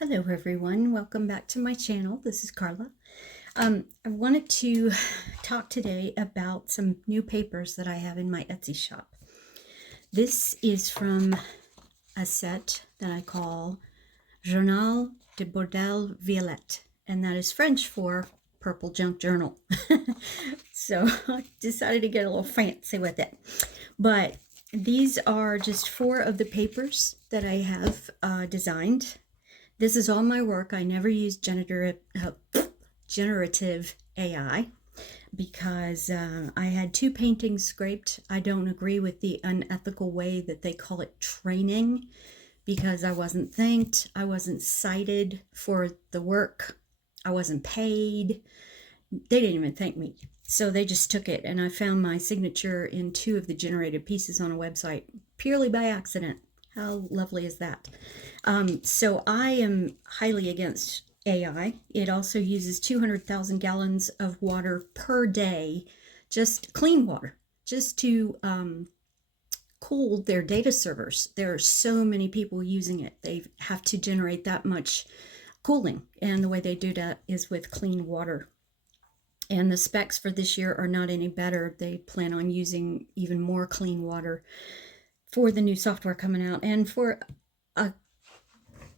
Hello everyone, welcome back to my channel. This is Carla. I wanted to talk today about some new papers that I have in my Etsy shop. This is from a set that I call Journal de Bordel Violette, and that is French for purple junk journal. So I decided to get a little fancy with it. But these are just 4 of the papers that I have designed. This is all my work. I never use generative AI because I had 2 paintings scraped. I don't agree with the unethical way that they call it training because I wasn't thanked. I wasn't cited for the work. I wasn't paid. They didn't even thank me. So they just took it, and I found my signature in 2 of the generated pieces on a website purely by accident. How lovely is that? So I am highly against AI. It also uses 200,000 gallons of water per day, just clean water, just to cool their data servers. There are so many people using it. They have to generate that much cooling, and the way they do that is with clean water. And the specs for this year are not any better. They plan on using even more clean water for the new software coming out, and for a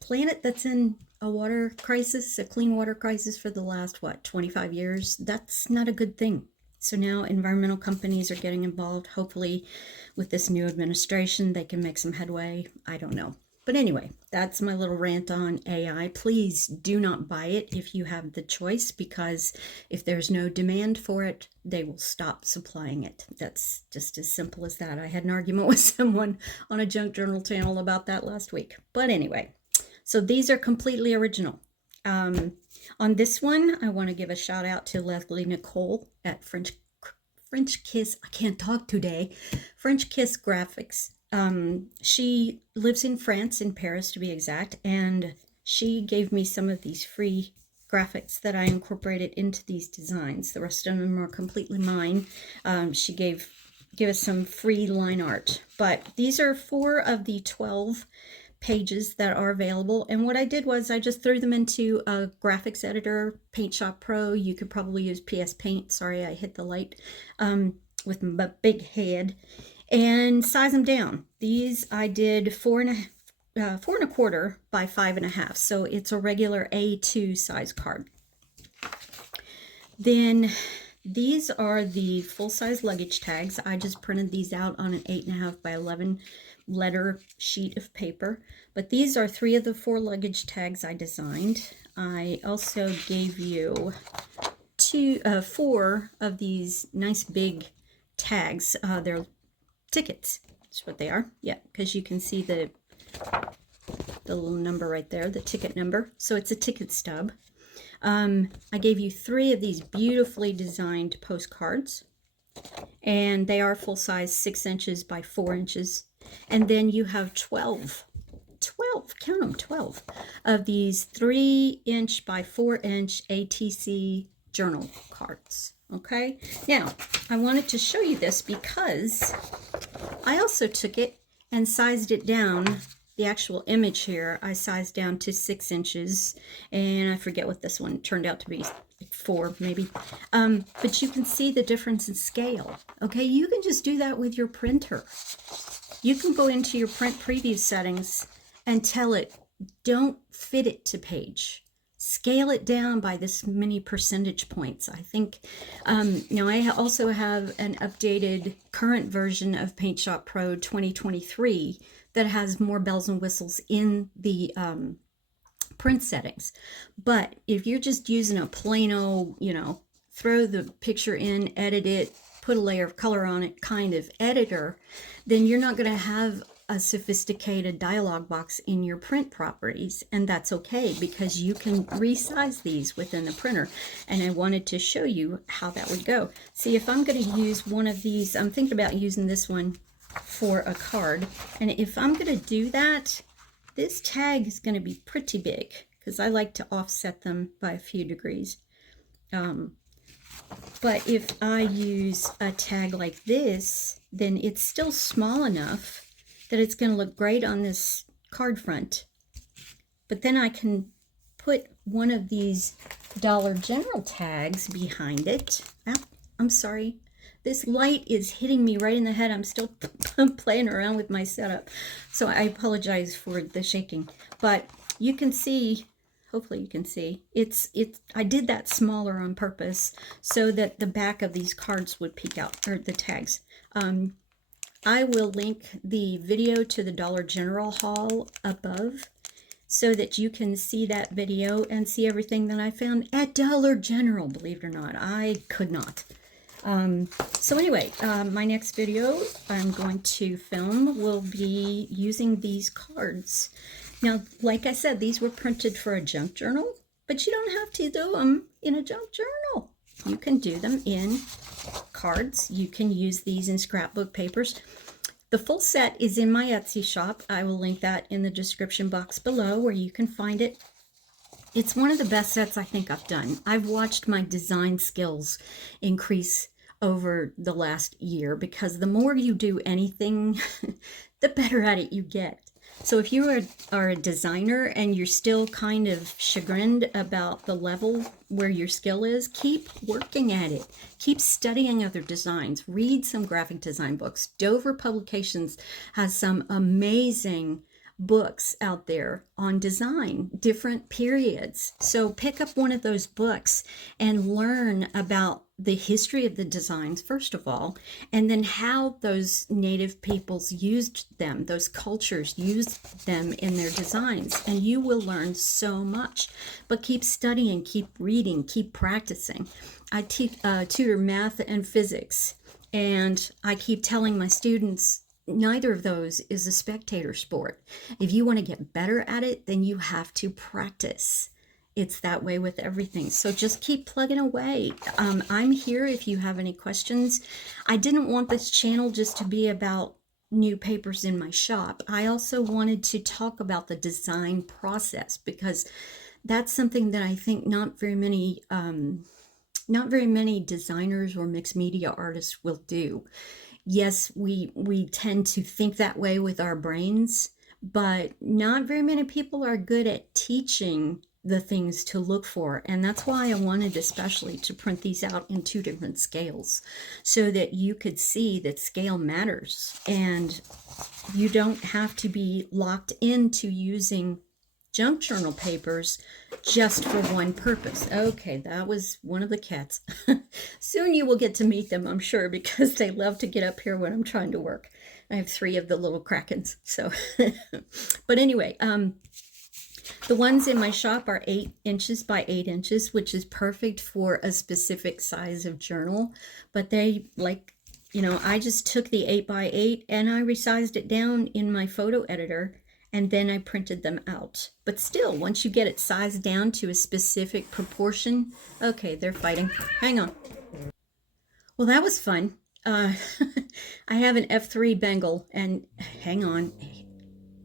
planet that's in a water crisis, a clean water crisis for the last, 25 years, that's not a good thing. So now environmental companies are getting involved. Hopefully with this new administration, they can make some headway. I don't know. But anyway, that's my little rant on AI. Please do not buy it if you have the choice, because if there's no demand for it, they will stop supplying it. That's just as simple as that. I had an argument with someone on a junk journal channel about that last week. But anyway, so these are completely original. On this one, I want to give a shout out to Leslie Nicole at French Kiss. I can't talk today. French Kiss Graphics. She lives in France, in Paris to be exact, and she gave me some of these free graphics that I incorporated into these designs. The rest of them are completely mine. She gave us some free line art, but these are 4 of the 12 pages that are available. And what I did was I just threw them into a graphics editor, Paint Shop Pro. You could probably use PS Paint. Sorry, I hit the light with my big head. And size them down. These I did 4.25 by 5.5, so it's a regular A2 size card. Then these are the full-size luggage tags. I just printed these out on an 8.5 by 11 letter sheet of paper. But these are 3 of the 4 luggage tags I designed. I also gave you 4 of these nice big tags. They're tickets. That's what they are. Yeah, because you can see the little number right there, the ticket number. So it's a ticket stub. I gave you 3 of these beautifully designed postcards, and they are full size, 6 inches by 4 inches. And then you have 12, count them, 12 of these 3-inch by 4-inch ATC journal cards. Okay, now I wanted to show you this because I also took it and sized it down. The actual image here, I sized down to 6 inches, and I forget what this one turned out to be, 4 maybe. But you can see the difference in scale. Okay, you can just do that with your printer. You can go into your print preview settings and tell it, don't fit it to page. Scale it down by this many percentage points. I think, now I also have an updated current version of Paint Shop Pro 2023 that has more bells and whistles in the print settings. But if you're just using a plain old, throw the picture in, edit it, put a layer of color on it kind of editor, then you're not going to have a sophisticated dialog box in your print properties, and that's okay because you can resize these within the printer. And I wanted to show you how that would go. See, if I'm going to use one of these, I'm thinking about using this one for a card, and if I'm going to do that, this tag is going to be pretty big because I like to offset them by a few degrees. But if I use a tag like this, then it's still small enough that it's going to look great on this card front, but then I can put one of these Dollar General tags behind it. Oh, I'm sorry. This light is hitting me right in the head. I'm still playing around with my setup. So I apologize for the shaking. But you can see, hopefully you can see, I did that smaller on purpose so that the back of these cards would peek out, or the tags. I will link the video to the Dollar General haul above so that you can see that video and see everything that I found at Dollar General. Believe it or not, I could not. So anyway, my next video I'm going to film will be using these cards. Now, like I said, these were printed for a junk journal, but you don't have to do them in a junk journal. You can do them in cards. You can use these in scrapbook papers. The full set is in my Etsy shop. I will link that in the description box below where you can find it. It's one of the best sets I think I've done. I've watched my design skills increase over the last year because the more you do anything, the better at it you get. So if you are a designer and you're still kind of chagrined about the level where your skill is, keep working at it. Keep studying other designs. Read some graphic design books. Dover Publications has some amazing books out there on design, different periods. So pick up one of those books and learn about the history of the designs, first of all, and then how those native peoples used them, those cultures used them in their designs. And you will learn so much. But keep studying, keep reading, keep practicing. I tutor math and physics, and I keep telling my students, neither of those is a spectator sport. If you want to get better at it, then you have to practice. It's that way with everything. So just keep plugging away. I'm here if you have any questions. I didn't want this channel just to be about new papers in my shop. I also wanted to talk about the design process because that's something that I think not very many designers or mixed media artists will do. Yes, we tend to think that way with our brains, but not very many people are good at teaching the things to look for. And that's why I wanted especially to print these out in 2 different scales so that you could see that scale matters and you don't have to be locked into using junk journal papers just for one purpose. Okay, that was one of the cats. Soon you will get to meet them, I'm sure, because they love to get up here when I'm trying to work. I have 3 of the little krakens. So, but anyway, the ones in my shop are 8 inches by 8 inches, which is perfect for a specific size of journal. But they, like, you know, I just took the 8 by 8 and I resized it down in my photo editor, and then I printed them out. But still, once you get it sized down to a specific proportion, okay, they're fighting. Hang on. Well, that was fun. I have an F3 Bengal, and hang on.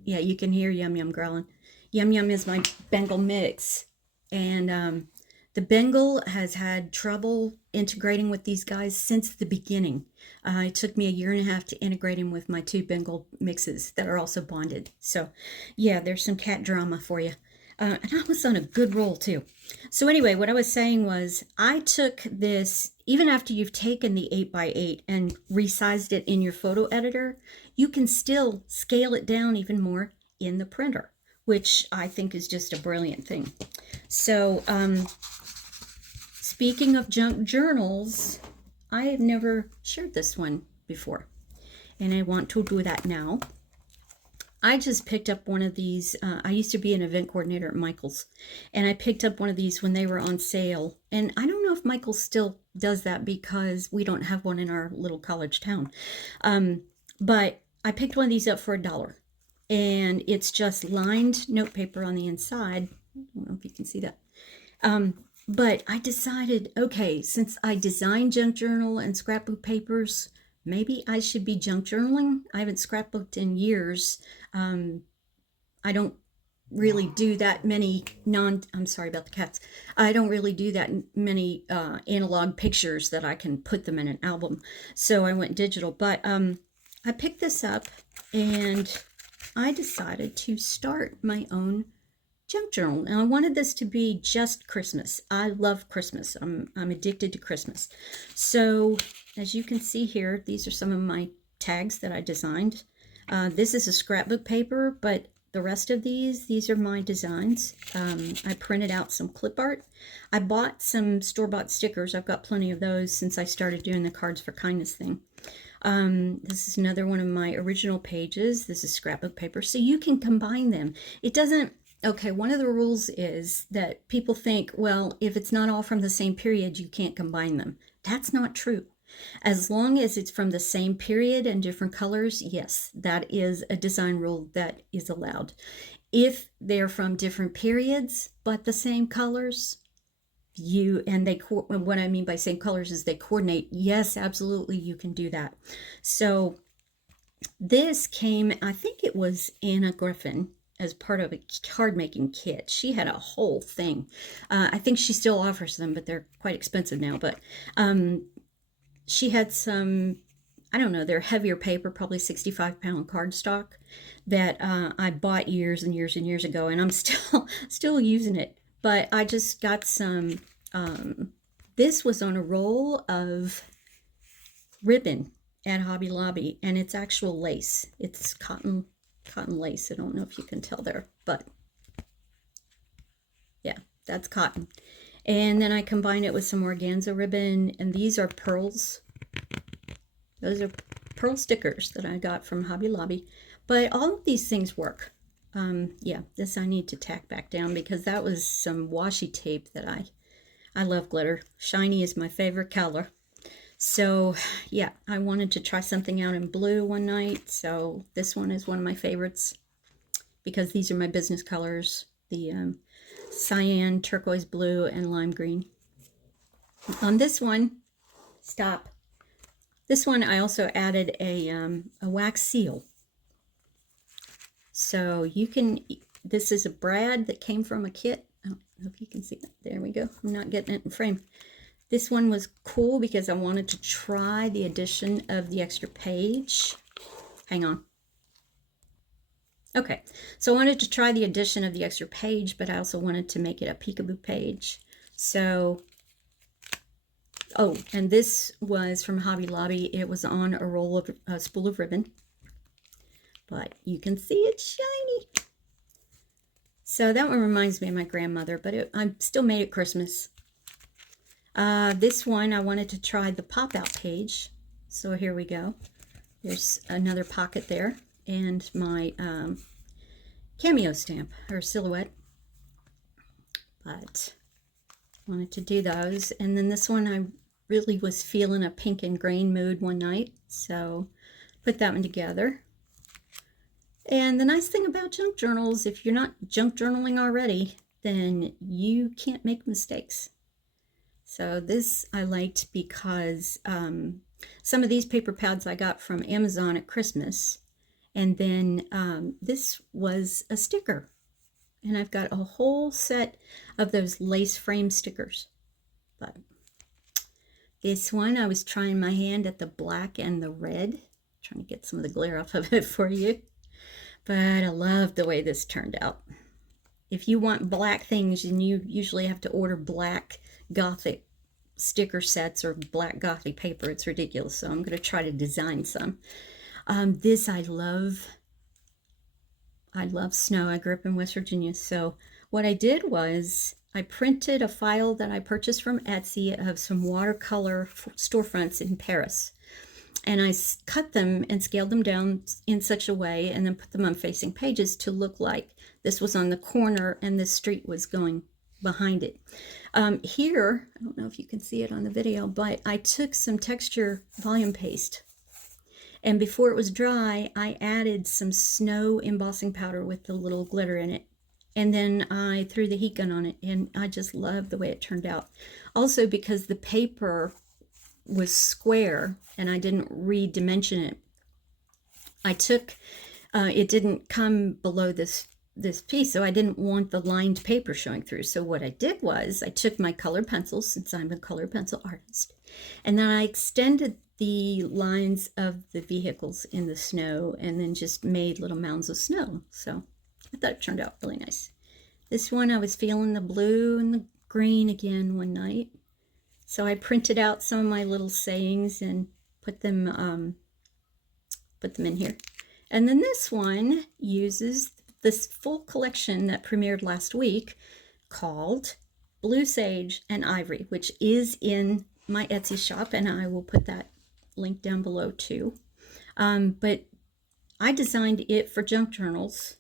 Yeah, you can hear Yum Yum growling. Yum Yum is my Bengal mix, and the Bengal has had trouble integrating with these guys since the beginning. It took me a year and a half to integrate him with my 2 Bengal mixes that are also bonded. So, yeah, there's some cat drama for you. And I was on a good roll, too. So anyway, what I was saying was I took this, even after you've taken the 8 by 8 and resized it in your photo editor, you can still scale it down even more in the printer, which I think is just a brilliant thing. So, speaking of junk journals, I have never shared this one before, and I want to do that now. I just picked up one of these. I used to be an event coordinator at Michael's, and I picked up one of these when they were on sale. And I don't know if Michael's still does that because we don't have one in our little college town. But I picked one of these up for $1. And it's just lined note paper on the inside. I don't know if you can see that. But I decided, okay, since I design junk journal and scrapbook papers, maybe I should be junk journaling. I haven't scrapbooked in years. I don't really do that many I'm sorry about the cats. I don't really do that many analog pictures that I can put them in an album. So I went digital. But I picked this up and I decided to start my own junk journal. And I wanted this to be just Christmas. I love Christmas. I'm addicted to Christmas. So as you can see here, these are some of my tags that I designed. This is a scrapbook paper, but the rest of these are my designs. I printed out some clip art. I bought some store-bought stickers. I've got plenty of those since I started doing the Cards for Kindness thing. This is another one of my original pages. This is scrapbook paper. So you can combine them. It doesn't, okay, one of the rules is that people think, well, if it's not all from the same period, you can't combine them. That's not true. As long as it's from the same period and different colors, yes, that is a design rule that is allowed. If they're from different periods, but the same colors, what I mean by same colors is they coordinate. Yes, absolutely, you can do that. So this came, I think it was Anna Griffin, as part of a card making kit. She had a whole thing. I think she still offers them, but they're quite expensive now. But she had some, I don't know, they're heavier paper, probably 65-pound cardstock that I bought years and years and years ago, and I'm still using it. But I just got some, this was on a roll of ribbon at Hobby Lobby, and it's actual lace. It's cotton lace. I don't know if you can tell there, but yeah, that's cotton. And then I combine it with some organza ribbon, and these are pearls. Those are pearl stickers that I got from Hobby Lobby. But all of these things work. Yeah, this I need to tack back down because that was some washi tape that I love glitter. Shiny is my favorite color. So yeah, I wanted to try something out in blue one night. So this one is one of my favorites because these are my business colors. The cyan, turquoise blue, and lime green. On this one, stop. This one I also added a wax seal. So you can, this is a brad that came from a kit. I don't know if you can see that. There we go. I'm not getting it in frame. This one was cool because I wanted to try the addition of the extra page. Hang on. Okay, so I wanted to try the addition of the extra page, but I also wanted to make it a peekaboo page. So, oh, and this was from Hobby Lobby. It was on a roll of a spool of ribbon, but you can see it's shiny. So that one reminds me of my grandmother, but I still made it Christmas. This one, I wanted to try the pop-out page. So here we go. There's another pocket there. And my cameo stamp, or silhouette. But wanted to do those. And then this one, I really was feeling a pink and green mood one night. So put that one together. And the nice thing about junk journals, if you're not junk journaling already, then you can't make mistakes. So this I liked because some of these paper pads I got from Amazon at Christmas. And then this was a sticker. And I've got a whole set of those lace frame stickers. But this one, I was trying my hand at the black and the red. Trying to get some of the glare off of it for you. But I love the way this turned out. If you want black things, and you usually have to order black Gothic sticker sets or black Gothic paper, it's ridiculous. So I'm going to try to design some. This I love. I love snow. I grew up in West Virginia. So what I did was I printed a file that I purchased from Etsy of some watercolor storefronts in Paris. And I cut them and scaled them down in such a way and then put them on facing pages to look like this was on the corner and the street was going behind it. Here, I don't know if you can see it on the video, but I took some texture volume paste. And before it was dry, I added some snow embossing powder with the little glitter in it. And then I threw the heat gun on it, and I just love the way it turned out. Also, because the paper was square and I didn't redimension it, I took, it didn't come below this piece, so I didn't want the lined paper showing through. So what I did was I took my colored pencils, since I'm a colored pencil artist, and then I extended the lines of the vehicles in the snow and then just made little mounds of snow. So I thought it turned out really nice. This one I was feeling the blue and the green again one night. So I printed out some of my little sayings and put them in here. And then this one uses this full collection that premiered last week called Blue Sage and Ivory, which is in my Etsy shop, and I will put that link down below too. But I designed it for junk journals,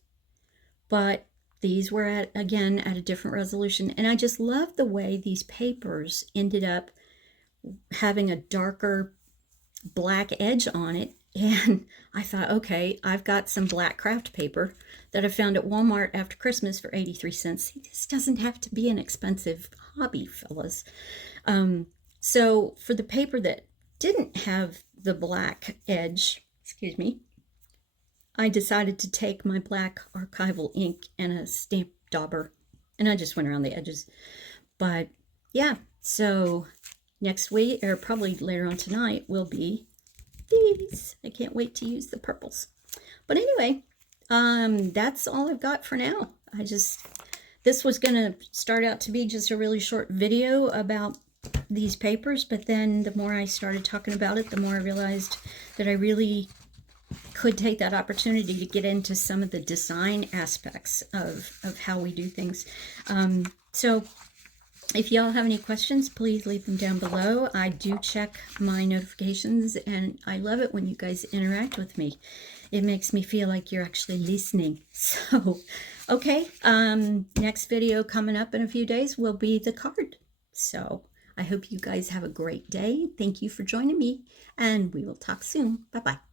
but these were again at a different resolution, and I just love the way these papers ended up having a darker black edge on it. And I thought, okay, I've got some black craft paper that I found at Walmart after Christmas for 83 cents. See, this doesn't have to be an expensive hobby, fellas. So for the paper that didn't have the black edge, excuse me, I decided to take my black archival ink and a stamp dauber, and I just went around the edges. But yeah, so next week, or probably later on tonight, will be these. I can't wait to use the purples. But anyway, that's all I've got for now. This was going to start out to be just a really short video about these papers, but then the more I started talking about it, the more I realized that I really could take that opportunity to get into some of the design aspects of how we do things. So if y'all have any questions, please leave them down below. I do check my notifications, and I love it when you guys interact with me. It makes me feel like you're actually listening. So, okay, next video coming up in a few days will be the card. So I hope you guys have a great day. Thank you for joining me, and we will talk soon. Bye-bye.